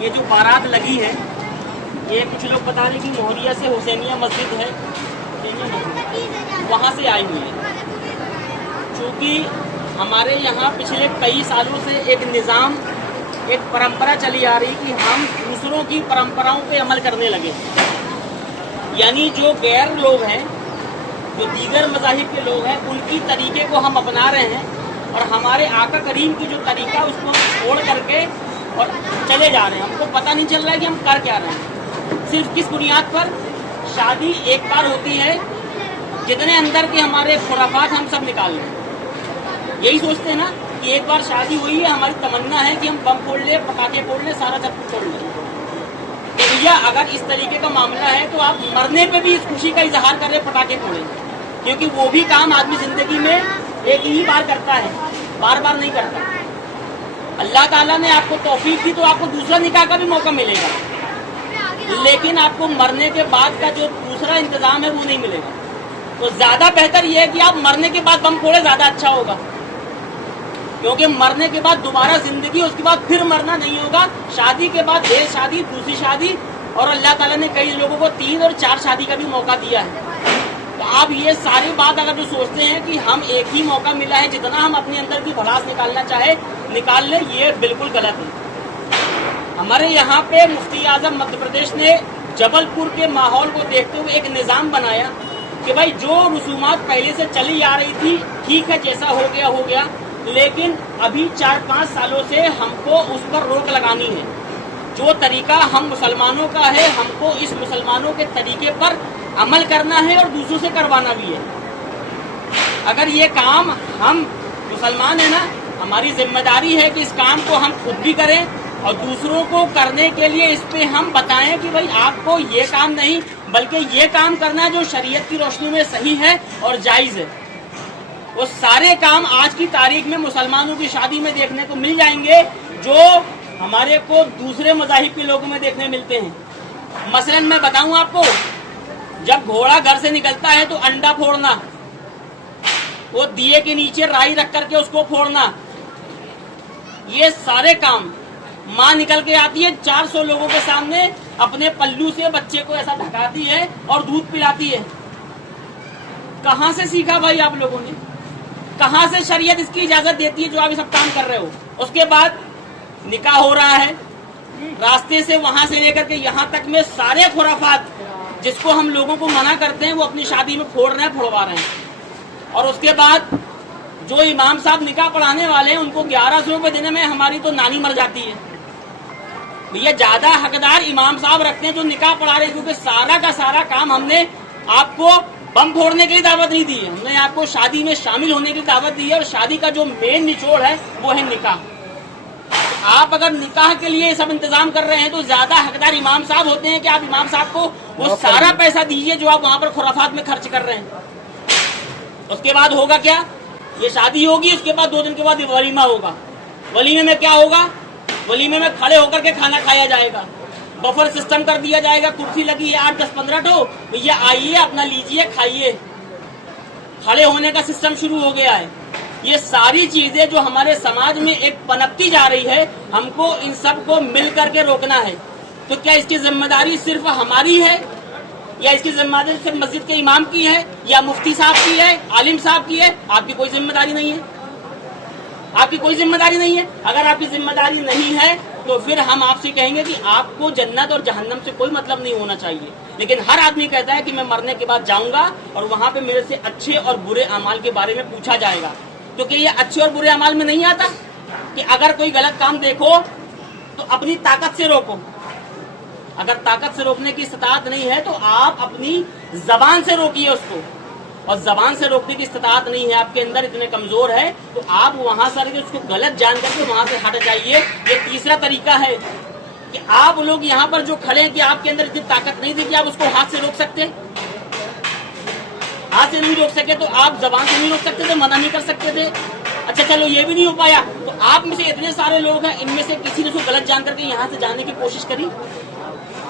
یہ جو بارات لگی ہے یہ کچھ لوگ بتا رہے ہیں کہ موہریہ سے حسینیہ مسجد ہے، وہاں سے آئی ہوئی ہے۔ چونکہ ہمارے یہاں پچھلے کئی سالوں سے ایک نظام، ایک پرمپرا چلی آ رہی کہ ہم دوسروں کی پرمپراؤں پہ عمل کرنے لگے، یعنی جو غیر لوگ ہیں، جو دیگر مذاہب کے لوگ ہیں، ان کی طریقے کو ہم اپنا رہے ہیں اور ہمارے آقا کریم کی جو طریقہ اس کو ہم چھوڑ کر کے اور چلے جا رہے ہیں۔ ہم کو پتہ نہیں چل رہا ہے کہ ہم کر کیا رہے ہیں۔ صرف کس بنیاد پر؟ شادی ایک بار ہوتی ہے، جتنے اندر کے ہمارے خرافات ہم سب نکال لیں، یہی سوچتے ہیں نا کہ ایک بار شادی ہوئی ہے، ہماری تمنا ہے کہ ہم بم پھوڑ لیں، پٹاخے پھوڑ لیں، سارا سب کچھ پھوڑ لیں۔ تو بھیا اگر اس طریقے کا معاملہ ہے تو آپ مرنے پہ بھی اس خوشی کا اظہار کر رہے پٹاخے پھوڑیں، کیونکہ وہ بھی کام آدمی زندگی میں ایک ہی بار کرتا ہے، بار بار نہیں کرتا۔ اللہ تعالیٰ نے آپ کو توفیق دی تو آپ کو دوسرا نکاح کا بھی موقع ملے گا، لیکن آپ کو مرنے کے بعد کا جو دوسرا انتظام ہے وہ نہیں ملے گا۔ تو زیادہ بہتر یہ ہے کہ آپ مرنے کے بعد بم پھوڑے، زیادہ اچھا ہوگا، کیونکہ مرنے کے بعد دوبارہ زندگی، اس کے بعد پھر مرنا نہیں ہوگا۔ شادی کے بعد ڈھیر شادی، دوسری شادی، اور اللہ تعالیٰ نے کئی لوگوں کو 3 اور 4 شادی کا بھی موقع دیا ہے۔ تو آپ یہ ساری بات اگر جو سوچتے ہیں کہ ہم ایک ہی موقع ملا ہے، جتنا ہم اپنے اندر کی بھڑاس نکالنا چاہے نکال لیں، یہ بالکل غلط ہے۔ ہمارے یہاں پہ مفتی اعظم مدھیہ پردیش نے جبل پور کے ماحول کو دیکھتے ہوئے ایک نظام بنایا کہ بھائی جو رسومات پہلے سے چلی آ رہی تھی ٹھیک ہے، جیسا ہو گیا، لیکن ابھی 4-5 سالوں سے ہم کو اس پر روک لگانی ہے۔ جو طریقہ ہم مسلمانوں کا ہے، ہم کو اس مسلمانوں کے طریقے پر عمل کرنا ہے اور دوسروں سے کروانا بھی ہے۔ اگر یہ کام ہم مسلمان ہیں نا، ہماری ذمہ داری ہے کہ اس کام کو ہم خود بھی کریں اور دوسروں کو کرنے کے لیے اس پہ ہم بتائیں کہ بھائی آپ کو یہ کام نہیں بلکہ یہ کام کرنا ہے جو شریعت کی روشنی میں صحیح ہے اور جائز ہے۔ وہ سارے کام آج کی تاریخ میں مسلمانوں کی شادی میں دیکھنے کو مل جائیں گے جو ہمارے کو دوسرے مذاہب کے لوگوں میں دیکھنے ملتے ہیں۔ مثلاً میں بتاؤں آپ کو، جب گھوڑا گھر سے نکلتا ہے تو انڈا پھوڑنا، وہ دیے کے نیچے رائی رکھ کر کے اس کو پھوڑنا، یہ سارے کام ماں نکل کے آتی ہے 400 لوگوں کے سامنے، اپنے پلو سے بچے کو ایسا ڈھکاتی ہے اور دودھ پلاتی ہے۔ کہاں سے سیکھا بھائی آپ لوگوں نے؟ کہاں سے شریعت اس کی اجازت دیتی ہے جو آپ یہ سب کام کر رہے ہو؟ اس کے بعد نکاح ہو رہا ہے، راستے سے وہاں سے لے کر کے یہاں تک میں سارے خرافات جس کو ہم لوگوں کو منع کرتے ہیں وہ اپنی شادی میں پھوڑ رہے ہیں، پھوڑوا رہے ہیں۔ اور اس کے بعد جو امام صاحب نکاح پڑھانے والے ہیں ان کو 1100 روپے دینے میں ہماری تو نانی مر جاتی ہے۔ یہ زیادہ حقدار امام صاحب رکھتے ہیں جو نکاح پڑھا رہے ہیں، کیونکہ سارا کا سارا کام ہم نے آپ کو بم پھوڑنے کے لیے دعوت نہیں دی ہے، ہم نے آپ کو شادی میں شامل ہونے کے لیے دعوت دی ہے، اور شادی کا جو مین نچوڑ ہے وہ ہے نکاح۔ آپ اگر نکاح کے لیے سب انتظام کر رہے ہیں تو زیادہ حقدار امام صاحب ہوتے ہیں کہ آپ امام صاحب کو وہ سارا پیسہ دیجیے جو آپ وہاں پر خرافات میں خرچ کر رہے ہیں۔ اس کے بعد ہوگا کیا؟ یہ شادی ہوگی، اس کے بعد 2 دن کے بعد ولیمہ ہوگا۔ ولیمے میں کیا ہوگا؟ ولیمے میں کھڑے ہو کر کے کھانا کھایا جائے گا، بفر سسٹم کر دیا جائے گا، کرسی لگی ہے 8-10-15 ٹو، بھیا آئیے اپنا لیجئے کھائیے، کھڑے ہونے کا سسٹم شروع ہو گیا ہے۔ یہ ساری چیزیں جو ہمارے سماج میں ایک پنپتی جا رہی ہے، ہم کو ان سب کو مل کر کے روکنا ہے۔ تو کیا اس کی ذمہ داری صرف ہماری ہے، یا اس کی ذمہ داری صرف مسجد کے امام کی ہے، یا مفتی صاحب کی ہے، عالم صاحب کی ہے؟ آپ کی کوئی ذمہ داری نہیں ہے، آپ کی کوئی ذمہ داری نہیں ہے۔ اگر آپ کی ذمہ داری نہیں ہے تو پھر ہم آپ سے کہیں گے کہ آپ کو جنت اور جہنم سے کوئی مطلب نہیں ہونا چاہیے، لیکن ہر آدمی کہتا ہے کہ میں مرنے کے بعد جاؤں گا اور وہاں پہ میرے سے اچھے اور برے اعمال کے بارے میں پوچھا جائے گا۔ تو کہ یہ اچھے اور برے اعمال میں نہیں آتا کہ اگر کوئی غلط کام دیکھو تو اپنی طاقت سے روکو؟ اگر طاقت سے روکنے کی استطاعت نہیں ہے تو آپ اپنی زبان سے روکیے اس کو، اور زبان سے روکنے کی استطاعت نہیں ہے، آپ کے اندر اتنے کمزور ہے تو آپ وہاں سے اس کو غلط جان کر کے وہاں سے ہٹ جائیے۔ یہ تیسرا طریقہ ہے کہ آپ لوگ یہاں پر جو کھڑے ہیں کہ آپ کے اندر اتنی طاقت نہیں تھی کہ آپ اس کو ہاتھ سے روک سکتے، ہاتھ سے نہیں روک سکے تو آپ زبان سے نہیں روک سکتے تھے، منع نہیں کر سکتے تھے؟ اچھا چلو یہ بھی نہیں ہو پایا تو آپ میں سے اتنے سارے لوگ ہیں، ان میں سے کسی نے اس کو غلط جان کر کے یہاں سے جانے کی کوشش کری،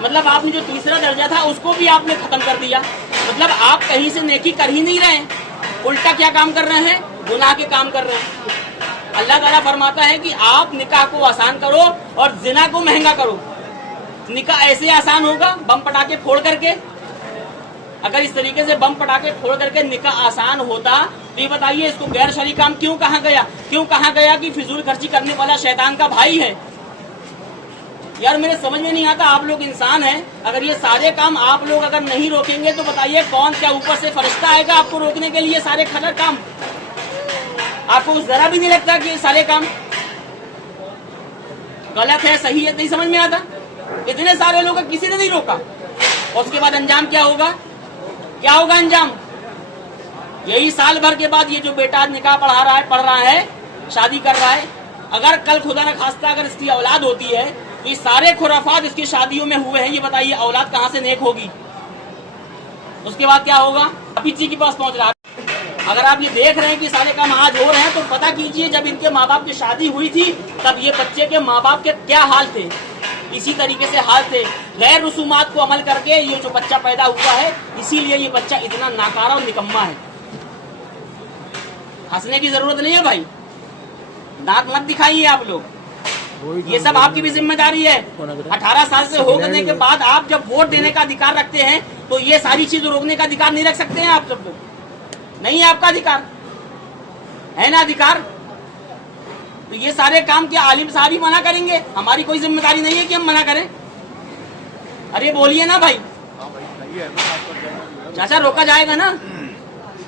مطلب آپ نے جو تیسرا درجہ تھا اس کو بھی آپ نے ختم کر دیا۔ مطلب آپ کہیں سے نیکی کر ہی نہیں رہے ہیں، الٹا کیا کام کر رہے ہیں؟ گناہ کے کام کر رہے ہیں۔ اللہ تعالیٰ فرماتا ہے کہ آپ نکاح کو آسان کرو اور زنا کو مہنگا کرو۔ نکاح ایسے آسان ہوگا بم پٹاخے پھوڑ کر کے؟ اگر اس طریقے سے بم پٹاخے پھوڑ کر کے نکاح آسان ہوتا تو یہ بتائیے اس کو غیر شرعی کام کیوں کہا گیا؟ کیوں کہا گیا کہ فضول خرچی کرنے والا شیطان کا بھائی ہے؟ یار میرے سمجھ میں نہیں آتا، آپ لوگ انسان ہیں، اگر یہ سارے کام آپ لوگ اگر نہیں روکیں گے تو بتائیے کون کیا اوپر سے فرشتہ آئے گا آپ کو روکنے کے لیے سارے کھڑا کام؟ آپ کو ذرا بھی نہیں لگتا کہ یہ سارے کام غلط ہے صحیح ہے؟ نہیں سمجھ میں آتا؟ اتنے سارے لوگ کسی نے نہیں روکا، اور اس کے بعد انجام کیا ہوگا؟ کیا ہوگا انجام؟ یہی سال بھر کے بعد یہ جو بیٹا نکاح پڑھ رہا ہے شادی کر رہا ہے، اگر کل خدا نہ خواستہ اگر اس کی اولاد ہوتی ہے تو یہ سارے خرافات اس کی شادیوں میں ہوئے ہیں، یہ بتائیے اولاد کہاں سے نیک ہوگی؟ اس کے بعد کیا ہوگا؟ پیچھے کے پاس پہنچ رہا ہے۔ اگر آپ یہ دیکھ رہے ہیں کہ سارے کام آج ہو رہے ہیں تو پتہ کیجئے جب ان کے ماں باپ کی شادی ہوئی تھی تب یہ بچے کے ماں باپ کے کیا حال تھے؟ اسی طریقے سے حال تھے، غیر رسومات کو عمل کر کے یہ جو بچہ پیدا ہوا ہے، اسی لیے یہ بچہ اتنا ناکارہ اور نکما ہے۔ ہنسنے کی ضرورت نہیں ہے بھائی، دانت مت دکھائیے آپ لوگ، یہ سب آپ کی بھی ذمہ داری ہے۔ 18 سال سے ہو گنے کے بعد آپ جب ووٹ دینے کا ادھیکار رکھتے ہیں تو یہ ساری چیز روکنے کا ادھیکار نہیں رکھ سکتے ہیں آپ سب لوگ؟ نہیں ہے آپ کا ادھیکار، ہے نا ادھیکار؟ تو یہ سارے کام کیا عالم صاحب ہی منع کریں گے؟ ہماری کوئی ذمہ داری نہیں ہے کہ ہم منع کریں؟ ارے بولیے نا بھائی، چاچا روکا جائے گا نا؟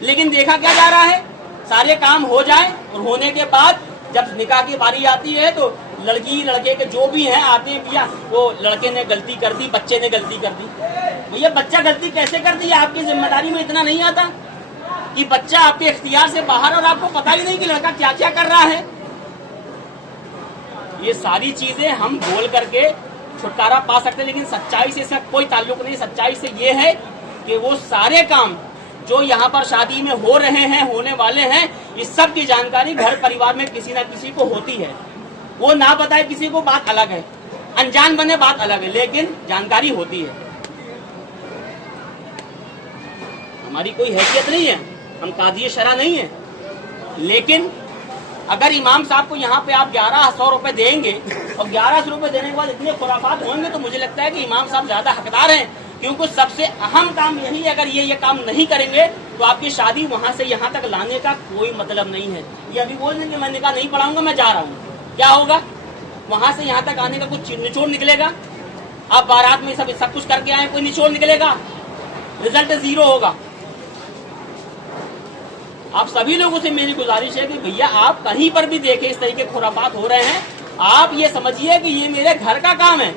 لیکن دیکھا کیا جا رہا ہے، سارے کام ہو جائے اور ہونے کے بعد جب نکاح کی باری آتی ہے تو لڑکی لڑکے کے جو بھی ہیں آتے ہیں کیا وہ لڑکے نے غلطی کر دی، بچے نے غلطی کر دی۔ بھیا بچہ غلطی کیسے کر دی؟ آپ کی ذمہ داری میں اتنا نہیں آتا کہ بچہ آپ کے اختیار سے باہر اور آپ کو پتہ ہی نہیں کہ لڑکا کیا کیا کر رہا ہے؟ یہ ساری چیزیں ہم بول کر کے چھٹکارا پا سکتے ہیں، لیکن سچائی سے اس کا کوئی تعلق نہیں۔ سچائی سے یہ ہے کہ وہ سارے کام جو یہاں پر شادی میں ہو رہے ہیں، ہونے والے ہیں، اس سب کی جانکاری گھر پریوار میں کسی نہ کسی کو ہوتی ہے۔ وہ نہ بتائے کسی کو بات الگ ہے، انجان بنے بات الگ ہے، لیکن جانکاری ہوتی ہے۔ ہماری کوئی حیثیت نہیں ہے، ہم قاضی شرع نہیں ہیں، لیکن اگر امام صاحب کو یہاں پہ آپ 1100 روپے دیں گے اور 1100 روپے دینے کے بعد اتنے خرافات ہوں گے تو مجھے لگتا ہے کہ امام صاحب زیادہ حقدار ہیں، کیونکہ سب سے اہم کام یہی ہے۔ اگر یہ کام نہیں کریں گے تو آپ کی شادی وہاں سے یہاں تک لانے کا کوئی مطلب نہیں ہے۔ یہ ابھی بول دیں کہ میں نکاح نہیں پڑھاؤں گا، میں جا رہا ہوں، کیا ہوگا؟ وہاں سے یہاں تک آنے کا کچھ نچوڑ نکلے گا؟ آپ بارات میں سب کچھ کر کے آئے، کوئی نچوڑ نکلے گا؟ رزلٹ زیرو ہوگا۔ آپ سبھی لوگوں سے میری گزارش ہے کہ بھیا آپ کہیں پر بھی دیکھیں اس طریقے خرافات ہو رہے ہیں، آپ یہ سمجھیے کہ یہ میرے گھر کا کام ہے،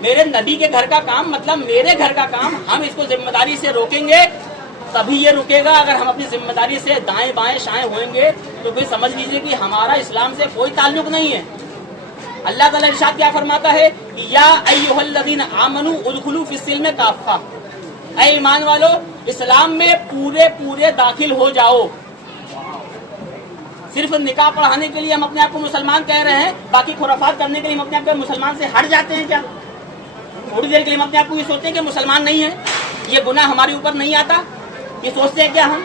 میرے نبی کے گھر کا کام، مطلب میرے گھر کا کام، ہم اس کو ذمہ داری سے روکیں گے تبھی یہ رکے گا۔ اگر ہم اپنی ذمہ داری سے دائیں بائیں شائیں ہوئیں گے تو پھر سمجھ لیجیے کہ ہمارا اسلام سے کوئی تعلق نہیں ہے۔ اللہ تعالیٰ ارشاد کیا فرماتا ہے؟ یا ایھا الذین آمنوا ادخلوا فی السلم کافہ، اے ایمان والو اسلام میں پورے داخل ہو جاؤ۔ صرف نکاح پڑھانے کے لیے ہم اپنے آپ کو مسلمان کہہ رہے ہیں، باقی خرافات کرنے کے لیے ہم اپنے آپ کو مسلمان سے ہٹ جاتے ہیں کیا؟ تھوڑی دیر کے لیے ہم اپنے آپ کو یہ سوچتے ہیں کہ مسلمان نہیں ہے، یہ گناہ ہمارے اوپر نہیں آتا، یہ سوچتے ہیں کیا ہم؟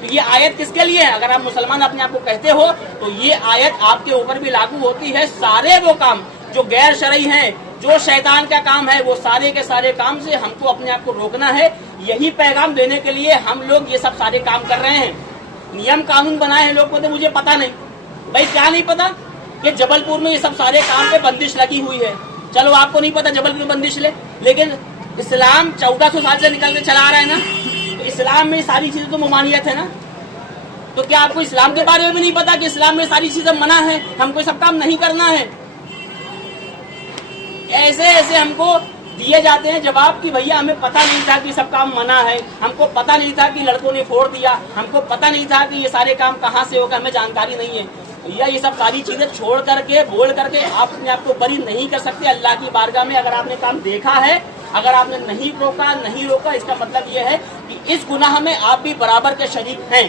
تو یہ آیت کس کے لیے ہے؟ اگر آپ مسلمان اپنے آپ کو کہتے ہو تو یہ آیت آپ کے اوپر بھی لاگو ہوتی ہے۔ سارے وہ کام جو غیر شرعی ہیں، جو شیطان کا کام ہے، وہ سارے کے سارے کام سے ہم کو اپنے آپ کو روکنا ہے۔ یہی پیغام دینے کے لیے ہم لوگ یہ سب سارے کام کر رہے ہیں۔ نیم قانون بنائے ہیں لوگ کہتے مجھے پتا نہیں، بھائی کیا نہیں پتا کہ جبل پور میں یہ سب سارے کام پہ بندش لگی ہوئی ہے۔ چلو آپ کو نہیں پتا جبل پور بندش لے، لیکن اسلام 1400 سال سے نکل کے چلا آ رہا ہے نا، تو اسلام میں ساری چیزیں تو ممانعت ہے نا، تو کیا آپ کو اسلام کے بارے میں بھی نہیں پتا کہ اسلام میں ساری چیزیں منع ہے، ہم کو سب کام نہیں کرنا ہے؟ ایسے ہم کو دیے جاتے ہیں جواب کہ بھیا ہمیں پتہ نہیں تھا کہ سب کام منع ہے، ہم کو پتہ نہیں تھا کہ لڑکوں نے پھوڑ دیا، ہم کو پتہ نہیں تھا کہ یہ سارے کام کہاں سے ہوگا، ہمیں جانکاری نہیں ہے۔ بھیا یہ سب ساری چیزیں چھوڑ کر کے بول کر کے آپ اپنے آپ کو بری نہیں کر سکتے اللہ کی بارگاہ میں۔ اگر آپ نے کام دیکھا ہے، اگر آپ نے نہیں روکا اس کا مطلب یہ ہے کہ اس گناہ میں آپ بھی برابر کے شریک ہیں،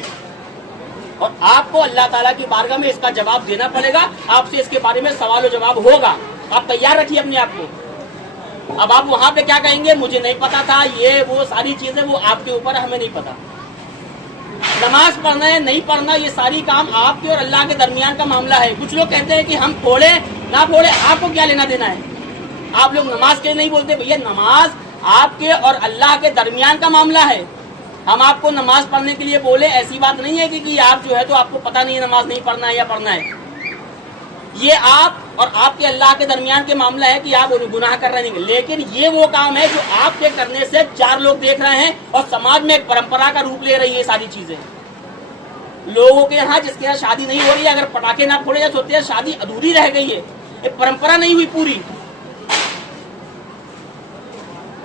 اور آپ کو اللہ تعالیٰ کی بارگاہ میں اس کا جواب دینا پڑے گا، آپ سے اس کے بارے میں سوال و جواب ہوگا۔ آپ تیار رکھیے اپنے آپ کو۔ اب آپ وہاں پہ کیا کہیں گے؟ مجھے نہیں پتا تھا، یہ وہ ساری چیزیں وہ آپ کے اوپر، ہمیں نہیں پتا۔ نماز پڑھنا ہے نہیں پڑھنا، یہ ساری کام آپ کے اور اللہ کے درمیان کا معاملہ ہے۔ کچھ لوگ کہتے ہیں کہ ہم پھوڑیں نہ پھوڑیں، آپ کو کیا لینا دینا ہے؟ آپ لوگ نماز کے نہیں بولتے. بھیا نماز آپ کے اور اللہ کے درمیان کا معاملہ ہے. ہم آپ کو نماز پڑھنے کے لیے بولے, ایسی بات نہیں ہے کہ آپ جو ہے تو آپ کو پتہ نہیں ہے نماز نہیں پڑھنا ہے یا پڑھنا ہے. یہ آپ اور آپ کے اللہ کے درمیان کے معاملہ ہے کہ آپ گناہ کر رہے ہیں, لیکن یہ وہ کام ہے جو آپ کے کرنے سے 4 لوگ دیکھ رہے ہیں اور سماج میں ایک پرمپرا کا روپ لے رہی ہے. یہ ساری چیزیں لوگوں کے یہاں جس کے یہاں شادی نہیں ہو رہی ہے, اگر پٹاخے نہ پھوڑے جائے سوچتے ہیں شادی ادھوری رہ گئی ہے, ایک پرمپرا نہیں ہوئی پوری.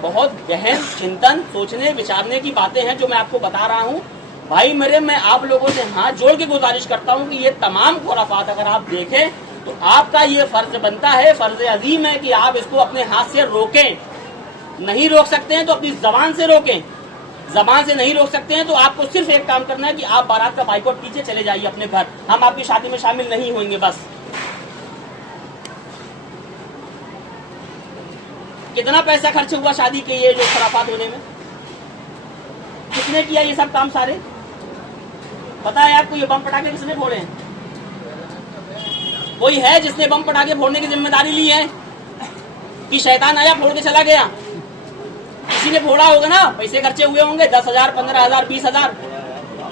بہت گہن چنتن سوچنے وچارنے کی باتیں ہیں جو میں آپ کو بتا رہا ہوں. بھائی میرے, میں آپ لوگوں سے ہاتھ جوڑ کے گزارش کرتا ہوں کہ یہ تمام خرافات اگر آپ دیکھیں تو آپ کا یہ فرض بنتا ہے, فرض عظیم ہے کہ آپ اس کو اپنے ہاتھ سے روکیں. نہیں روک سکتے ہیں تو اپنی زبان سے روکیں. زبان سے نہیں روک سکتے ہیں تو آپ کو صرف ایک کام کرنا ہے کہ آپ بارات کا بائیکاٹ کیجئے, چلے جائیے اپنے گھر, ہم آپ کی شادی میں شامل نہیں ہوئیں گے. بس کتنا پیسہ خرچ ہوا شادی کے یہ جو خرافات ہونے میں؟ کس نے کیا یہ سب کام سارے؟ پتا ہے آپ کو یہ بم پٹاخے کس نے پھوڑے ہیں؟ کوئی ہے جس نے بم پٹاخے پھوڑنے کی ذمہ داری لی ہے کہ شیطان آیا پھوڑ کے چلا گیا؟ کسی نے پھوڑا ہوگا نا, پیسے خرچے ہوئے ہوں گے 10,000 15,000 20,000.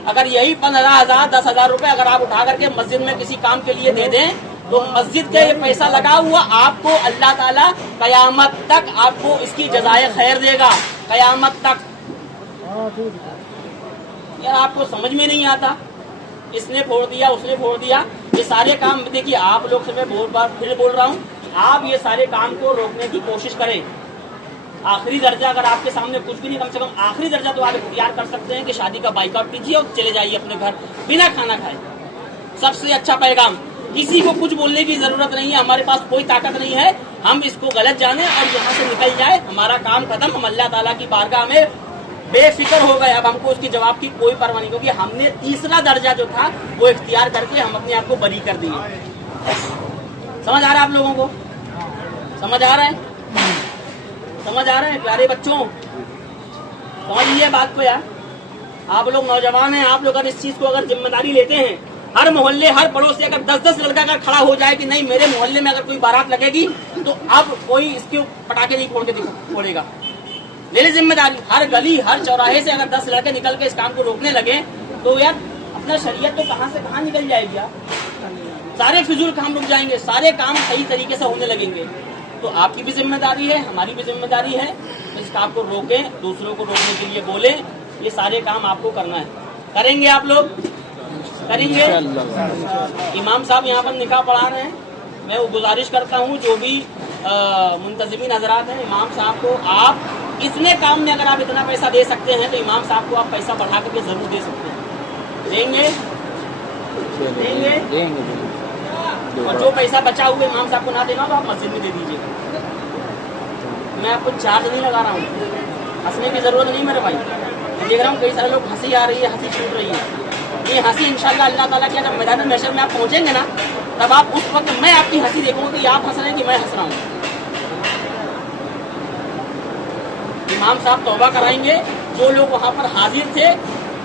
اگر یہی 15,000 10,000 روپے اگر آپ اٹھا کر کے مسجد میں کسی کام کے لیے دے دیں تو مسجد کا یہ پیسہ لگا ہوا آپ کو اللہ تعالیٰ قیامت تک آپ کو اس کی جزائے خیر دے گا, قیامت تک. یار آپ کو سمجھ میں نہیں آتا, اس نے پھوڑ دیا اس نے پھوڑ دیا, یہ سارے کام دیکھیے آپ لوگ سے میں پھر بول رہا ہوں, آپ یہ سارے کام کو روکنے کی کوشش کریں. آخری درجہ اگر آپ کے سامنے کچھ بھی نہیں, کم سے کم آخری درجہ تو آپ اختیار کر سکتے ہیں کہ شادی کا بائیکاٹ کیجیے اور چلے جائیے اپنے گھر بنا کھانا کھائے. سب سے اچھا پیغام, کسی کو کچھ بولنے کی ضرورت نہیں ہے, ہمارے پاس کوئی طاقت نہیں ہے ہم اس کو غلط جانیں اور یہاں سے نکل جائے, ہمارا کام ختم, ہم اللہ تعالیٰ کی بارگاہ میں بے فکر ہو گئے. اب ہم کو اس کے جواب کی کوئی پرواہ نہیں, کیونکہ ہم نے تیسرا درجہ جو تھا وہ اختیار کر کے ہم اپنے آپ کو بری کر دیے. سمجھ آ رہا ہے آپ لوگوں کو؟ سمجھ آ رہا ہے؟ سمجھ آ رہا ہے پیارے بچوں؟ سمجھ لیے بات کو یار. آپ لوگ نوجوان ہیں, آپ لوگ اگر اس چیز کو اگر ذمہ داری لیتے ہیں, ہر محلے ہر پڑوس سے اگر 10 لڑکا اگر کھڑا ہو جائے کہ نہیں میرے محلے میں اگر کوئی بارات لگے گی تو اب کوئی اس کے پٹاخے نہیں پھوڑے گا, میری ذمہ داری. ہر گلی ہر چوراہے سے اگر 10 لڑکے نکل کے اس کام کو روکنے لگے تو یار اپنا شریعت تو کہاں سے کہاں نکل جائے گی. سارے فضول کام رک جائیں گے, سارے کام صحیح طریقے سے ہونے لگیں گے. تو آپ کی بھی ذمہ داری ہے, ہماری بھی ذمہ داری ہے, اس کام کو روکیں, دوسروں کو روکنے کے لیے بولیں. یہ سارے کام آپ کو کرنا ہے. کریں گے آپ لوگ؟ کریں گے؟ امام صاحب یہاں پر نکاح پڑھا رہے ہیں, میں وہ گزارش کرتا ہوں جو بھی منتظمین حضرات ہیں, امام صاحب کو آپ اتنے کام میں اگر آپ اتنا پیسہ دے سکتے ہیں تو امام صاحب کو آپ پیسہ بڑھا کر کے ضرور دے سکتے ہیں. دیں گے؟ دیں گے؟ اور جو پیسہ بچا ہوا امام صاحب کو نہ دینا تو آپ مسجد میں دے دیجیے. میں آپ کو چارج نہیں لگا رہا ہوں, ہنسنے کی ضرورت نہیں میرے بھائی. دیکھ رہا ہوں کئی سارے لوگ ہنسی آ رہی ہے, ہنسی چھوٹ رہی ہے. یہ ہنسی انشاءاللہ اللہ تعالیٰ کے جب میدان محشر میں آپ پہنچیں گے نا تب آپ اس وقت میں آپ کی ہنسی دیکھوں گا کہ آپ ہنس رہے ہیں کہ میں ہنس رہا ہوں. امام صاحب توبہ کرائیں گے, جو لوگ وہاں پر حاضر تھے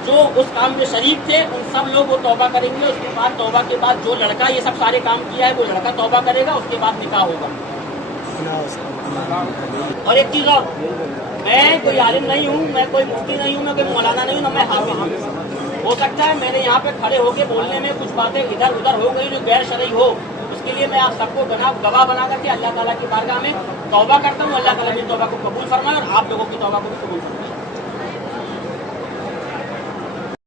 جو اس کام میں شریک تھے ان سب لوگ وہ توبہ کریں گے. اس کے بعد توبہ کے بعد جو لڑکا یہ سب سارے کام کیا ہے وہ لڑکا توبہ کرے گا, اس کے بعد نکاح ہوگا. اور ایک چیز اور, میں کوئی عالم نہیں ہوں, میں کوئی مفتی نہیں ہوں, میں کوئی مولانا نہیں ہوں, نہ میں حافظ ہوں. ہو سکتا ہے میں نے یہاں پہ کھڑے ہو کے بولنے میں کچھ باتیں ادھر ادھر ہو گئی جو غیر شرعی ہو, اس کے لیے میں آپ سب کو گواہ بنا کر کے اللہ تعالیٰ کی بارگاہ میں توبہ کرتا ہوں. اللہ تعالیٰ میری توبہ کو قبول فرمائے اور آپ لوگوں کی توبہ کو بھی قبول فرمائے.